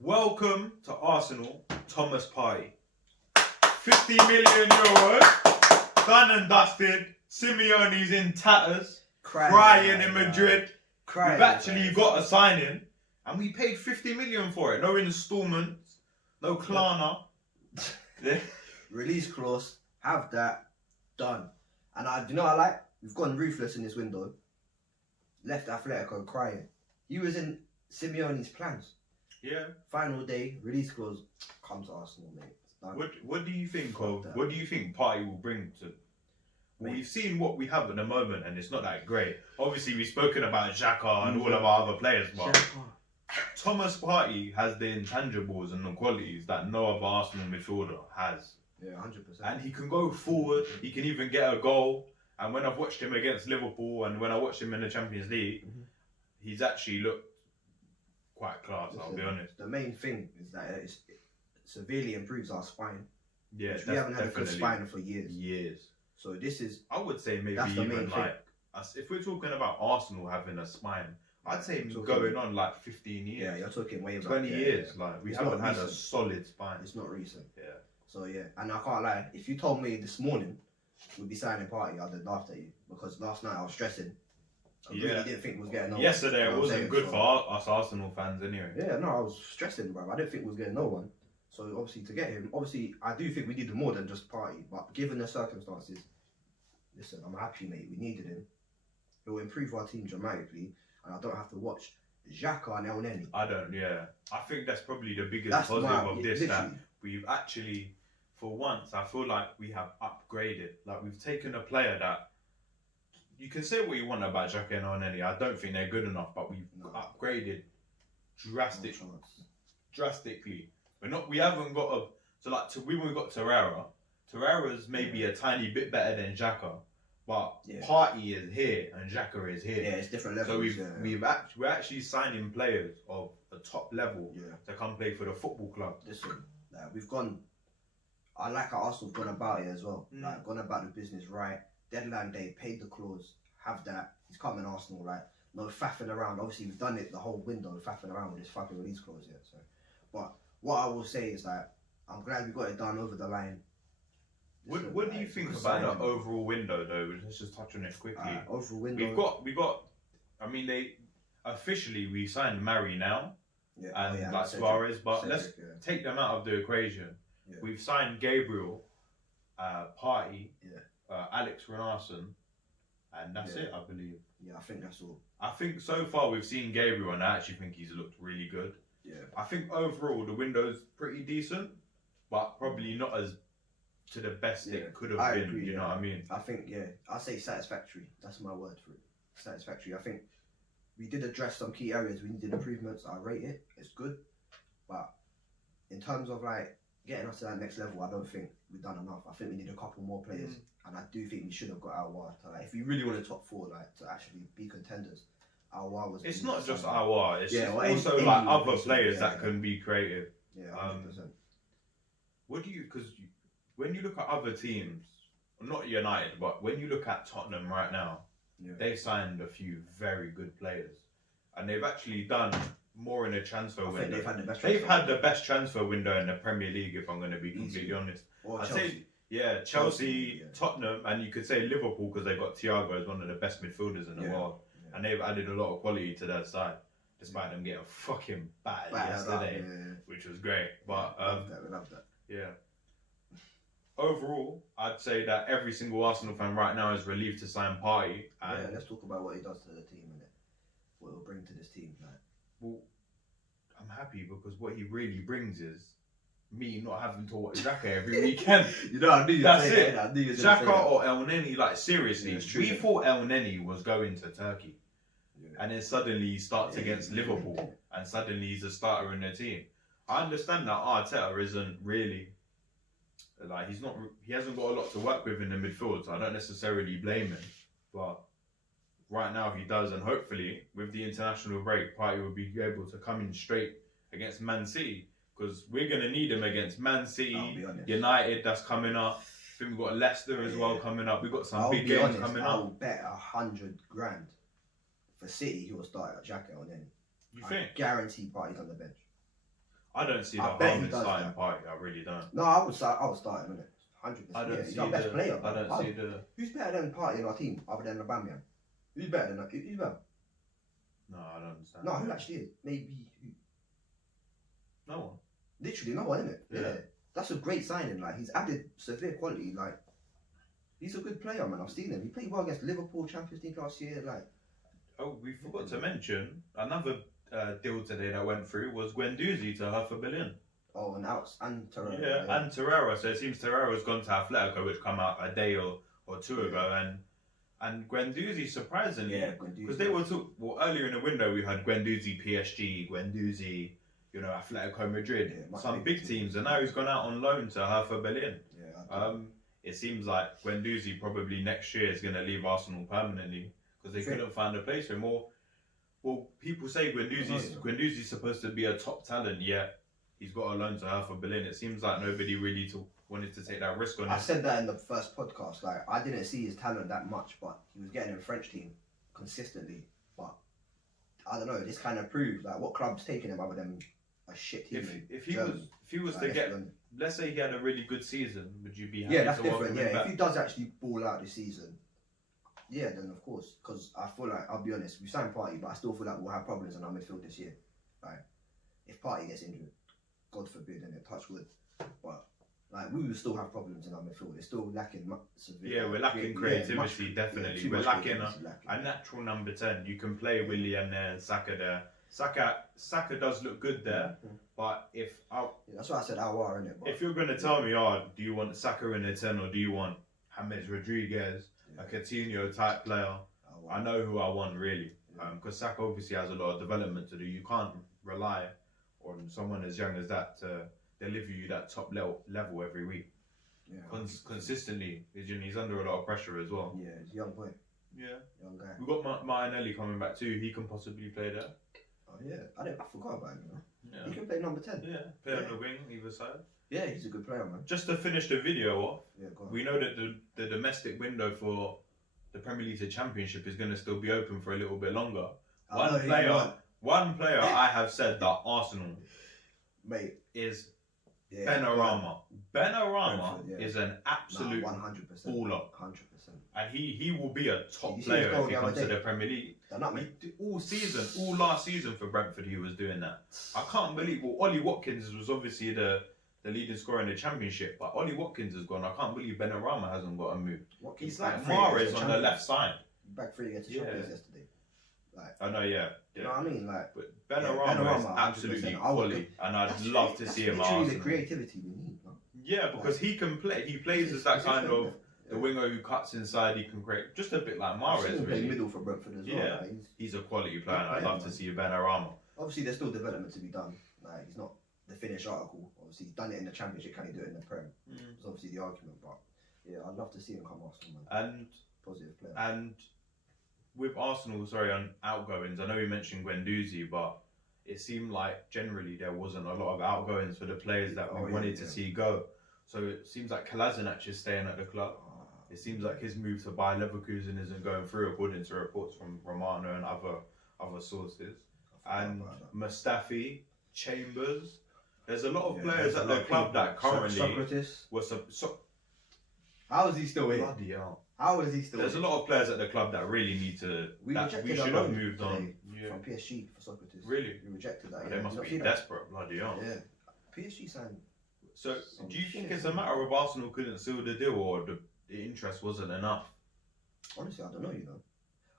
Welcome to Arsenal, Thomas Partey. 50 million euros, done and dusted. Simeone's in tatters, crying in Madrid. We've actually got a signing, and we paid 50 million for it. No instalments, no Klarna. Release clause, have that, done. And do you know what I like? We've gone ruthless in this window. Left Atletico crying. He was in Simeone's plans. Yeah. Final day, release clause, come to Arsenal, mate. It's done. What do you think of? What do you think Partey will bring to? We've seen what we have at the moment, and it's not that great. Obviously, we've spoken about Xhaka and all of our other players, but Thomas Partey has the intangibles and the qualities that no other Arsenal midfielder has. Yeah, 100%. And he can go forward. He can even get a goal. And when I've watched him against Liverpool, and when I watched him in the Champions League, he's actually looked quite class. I'll be honest. The main thing is that it severely improves our spine. Yeah, we haven't had a good spine for years. So this is, I would say maybe even like, if we're talking about Arsenal having a spine, I'd say going on like 15 years. Yeah, you're talking way back. 20 years. Like we haven't had a solid spine. It's not recent. Yeah. So yeah, and I can't lie. If you told me this morning we'd be signing Partey, I'd have laughed at you because last night I was stressing. I really didn't think we was getting no one. Yesterday it wasn't good for us Arsenal fans anyway. Yeah, no, I was stressing, bro. I didn't think we was getting no one. So obviously to get him, I do think we needed more than just Partey. But given the circumstances, listen, I'm happy, mate. We needed him. It will improve our team dramatically, and I don't have to watch Xhaka and El Neni. I don't. Yeah, I think that's probably the biggest positive of this. That we've actually, for once, I feel like we have upgraded. Like we've taken a player that. You can say what you want about Xhaka and El Neni. I don't think they're good enough, but we've upgraded drastically. We haven't got a. So like, when we got Torreira, Torreira's maybe a tiny bit better than Xhaka, but Partey is here and Xhaka is here. Yeah, it's different levels. So we're actually signing players of a top level to come play for the football club. Listen, we've gone. I like how Arsenal's gone about it as well. Like gone about the business right. Deadline day, paid the clause, have that. He's coming Arsenal, right? No faffing around. Obviously, we've done it the whole window, faffing around with this fucking release clause yet. So, but what I will say is that I'm glad we got it done over the line. What do you think about the overall window, though? Let's just touch on it quickly. Overall window. We got. I mean, we signed Mari now, and Suarez, but let's take them out of the equation. Yeah. We've signed Gabriel, Partey. Alex Renarson, and that's it, I believe. Yeah, I think that's all. I think so far we've seen Gabriel, and I actually think he's looked really good. Yeah. I think overall the window's pretty decent, but probably not as to the best it could have been. Agree, you know what I mean? I think, I'll say satisfactory. That's my word for it. Satisfactory. I think we did address some key areas. We needed improvements. I rate it. It's good. But in terms of like getting us to that next level, I don't think we've done enough. I think we need a couple more players. And I do think we should have got Aouar. If we really want a top four, to actually be contenders, Aouar was. It's not just Aouar. It's also like other players that can be creative. Yeah, 100%. Because when you look at other teams, not United, but when you look at Tottenham right now, they've signed a few very good players, and they've actually done more in a transfer window. They've had the best transfer window in the Premier League, if I'm going to be completely honest. I'd say. Yeah, Chelsea, Tottenham, and you could say Liverpool because they've got Thiago as one of the best midfielders in the world. Yeah. And they've added a lot of quality to their side, despite them getting fucking battered yesterday, which was great. But we love that. Yeah. Overall, I'd say that every single Arsenal fan right now is relieved to sign Partey. And let's talk about what he does to the team, innit? What he'll bring to this team. Well, I'm happy because what he really brings is me not having to watch Xhaka every weekend. I knew that's it. Xhaka or El Neni, like seriously, we thought El Neni was going to Turkey, and then suddenly he starts against Liverpool, and suddenly he's a starter in the team. I understand that Arteta isn't really like he hasn't got a lot to work with in the midfield, so I don't necessarily blame him. But right now he does, and hopefully with the international break, Partey will be able to come in straight against Man City. Because we're going to need him against Man City, United, that's coming up. I think we've got Leicester as well coming up. We've got some big games coming up. I'll bet 100 grand for City he will start at Xhaka and then You think? Guarantee Partey's on the bench. I don't see the I bet harm he in does starting that. Partey. I really don't. No, I would start him, innit? 100%. I don't He's see our best the. player. I don't see the. Who's better than Partey in our team other than Aubameyang? Who's better than who's better? No, I don't understand. No, who actually is? Maybe who? No one. Literally no one, innit? Yeah. That's a great signing. Like he's added severe quality. Like he's a good player, man. I've seen him. He played well against Liverpool Champions League last year. Like Oh, we forgot to mention another deal today that went through was Guendouzi to $500 million. oh, and Torreira. Yeah, and Torreira. So it seems Torreira's gone to Atletico, which come out a day or two ago, and Guendouzi surprisingly, because they were earlier in the window we had Guendouzi PSG, Guendouzi, Atletico Madrid, some big teams, and now he's gone out on loan to $500 million. Yeah. It seems like Guendouzi probably next year is going to leave Arsenal permanently because they couldn't find a place for him. Well, people say Guendouzi's supposed to be a top talent, yet he's got a loan to $500 million. It seems like nobody really wanted to take that risk on I it. said that in the first podcast. Like I didn't see his talent that much, but he was getting in the French team consistently. But I don't know. This kind of proves like what club's taking him other than a shit team. If he was to get, let's say he had a really good season, would you be happy? Yeah, that's to different. welcome him back? If he does actually ball out this season, yeah, then of course. Because I feel like I'll be honest, we signed Partey, but I still feel like we'll have problems in our midfield this year. Like if Partey gets injured, God forbid, and it touch wood, but. Like we will still have problems in our midfield. It's still lacking severe. Yeah, we're lacking creativity, definitely. We're lacking a natural number 10. You can play William there and Saka there. Saka does look good there, but that's why I said Aouar, innit? If you're going to tell me, do you want Saka in a 10 or do you want James Rodriguez, a Coutinho type player? I know who I want really, because Saka obviously has a lot of development to do. You can't rely on someone as young as that to deliver you that top level every week. Yeah, consistently. He's under a lot of pressure as well. Yeah, he's a young boy. Yeah, young guy. We've got Martinelli coming back too. He can possibly play there. Oh yeah, I forgot about him. Yeah. He can play number 10. Yeah, play on the wing either side. Yeah, he's a good player, man. Just to finish the video off, go on. We know that the domestic window for the Premier League to Championship is going to still be open for a little bit longer. One player I have said that Arsenal, mate, is Benrahma. Benrahma is an absolute 100%, baller. 100%. And he will be a top player if he comes to the Premier League. All last season for Brentford, he was doing that. I can't believe. Well, Ollie Watkins was obviously the leading scorer in the Championship, but Ollie Watkins has gone. I can't believe Benrahma hasn't got a move. He's like Mahrez on the left side. Back 3 against the Champions yesterday. I know, yeah. You know what I mean? Like, but Benrahma is absolutely quality, and I'd love to see him. Literally the creativity we need, man. Yeah, because he can play. He plays as that kind of the winger who cuts inside. He can create just a bit like Mahrez. Play middle for Brentford as well. Yeah, like, he's a quality player. And I'd love to see Benrahma. Obviously, there's still development to be done. Like, he's not the finished article. Obviously, he's done it in the Championship. Can he do it in the Prem? It's obviously the argument, but yeah, I'd love to see him come off. And positive player. And with Arsenal, on outgoings, I know we mentioned Guendouzi, but it seemed like generally there wasn't a lot of outgoings for the players that we wanted to see go. So it seems like Kolasinac is staying at the club. It seems like his move to Bayer Leverkusen isn't going through, according to reports from Romano and other sources. And Mustafi, Chambers, there's a lot of players at the club that currently Socrates. How is he still here? Bloody hell. How is he still? There's a lot of players at the club that really need to. We should have moved on. From PSG for Socrates. Really? We rejected that. They must be desperate, bloody hell. Yeah. PSG signed. So, do you think it's a matter of Arsenal couldn't seal the deal, or the interest wasn't enough? Honestly, I don't know.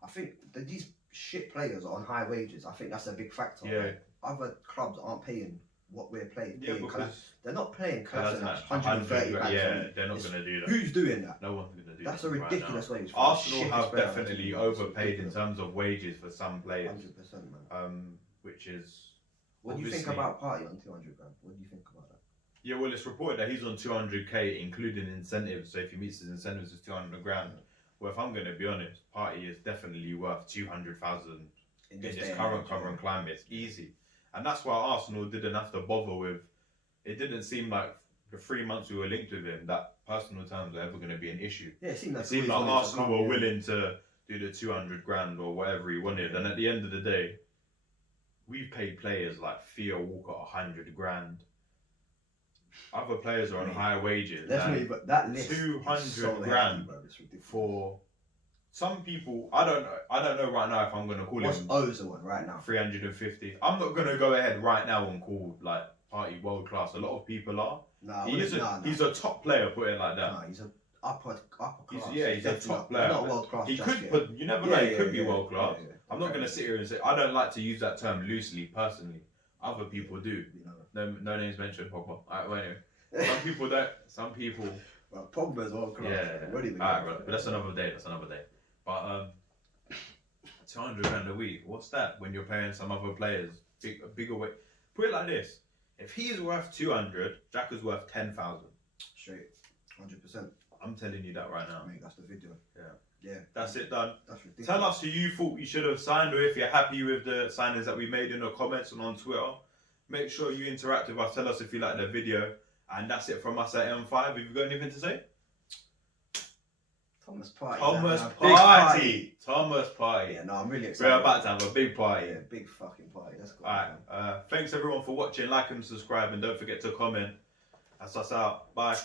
I think that these shit players are on high wages. I think that's a big factor. Yeah. Other clubs aren't paying what we're paying. Yeah, because they're not paying Kolasinac 130 grand. Yeah, they're not going to do that. Who's doing that? No one's going to do that. That's a ridiculous wage. Arsenal have definitely overpaid in terms of wages for some players. 100%, man. Which is. What do you think about Partey on 200 grand? What do you think about that? Yeah, well, it's reported that he's on 200k, including incentives. So if he meets his incentives, it's 200 grand. Well, if I'm going to be honest, Partey is definitely worth 200,000 in this current climate. It's easy. And that's why Arsenal didn't have to bother with. It didn't seem like the 3 months we were linked with him that personal terms are ever going to be an issue. Yeah, it seemed like Arsenal were willing to do the 200 grand or whatever he wanted. And at the end of the day, we've paid players like Theo Walker 100 grand. Other players are on higher wages. But that list 200 grand for some people. I don't know right now if I'm gonna call What's him. O's the one right now? 350. I'm not gonna go ahead right now and call like Partey world class. A lot of people are. Nah, he's a top player. Put it like that. Nah, he's a upper class. He's a top player. Not world class. He could put. You never know. He could be world class. I'm not gonna sit here and say. I don't like to use that term loosely. Personally, other people do. No names mentioned. Pogba. Alright, well, anyway. Some people don't. Some people. Well, Pogba's world class. Yeah. Alright, but that's another day. But 200 grand a week. What's that when you're paying some other players bigger weight? Put it like this: if he is worth 200, Jack is worth 10,000. Straight, 100%. I'm telling you that right now. Mate, that's the video. Yeah. That's it done. That's ridiculous. Tell us who you thought you should have signed, or if you're happy with the signings that we made in the comments and on Twitter. Make sure you interact with us. Tell us if you like the video. And that's it from us at M5. Have you got anything to say? Thomas Partey. Thomas Partey. Yeah, no, I'm really excited. We're about to have a big party. Yeah, big fucking party. Let's go. Alright. Thanks everyone for watching. Like and subscribe. And don't forget to comment. That's us out. Bye.